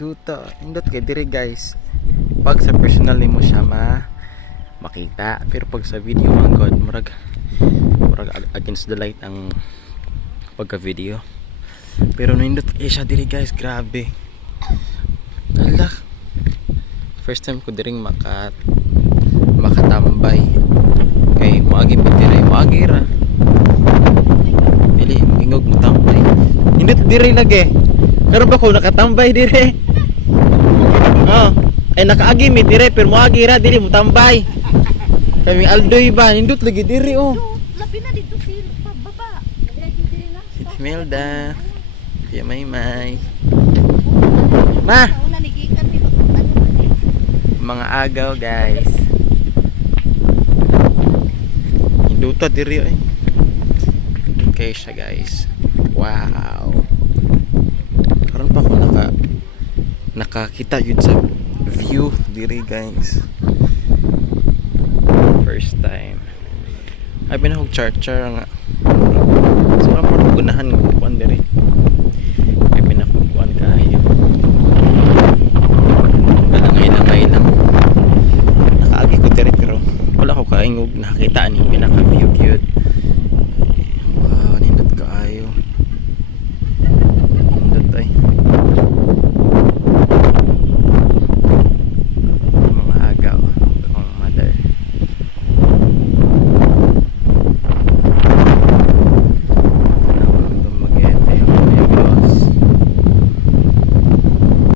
indot kay dire guys. Pag sa personal nimo siya makita, pero pag sa video man god murag against the light ang pagka video. Pero nindot siya dire guys, grabe. Hala, first time ko diring makatambay kay moagi bitire moagi ra dili ingog mo tambay indot dire lagi karon ba ko nakatambay dire ay nakaagi mi dire pero moagi ra dili mo tambay kami aldoy ba indot lagi dire labi na dito si baba lagi dire na si Melda ya may ma una nigikan ni mga agaw guys induta diri ay okay siya guys. Wow, karon pa ako nakakita yun sa view diri guys, first time ay binahog char nga so amor gunahan ng kuan diri ay pinakuan kayo langay lang nakaagi ko diri pero wala ko kaingog nakakita ni pinaka view cute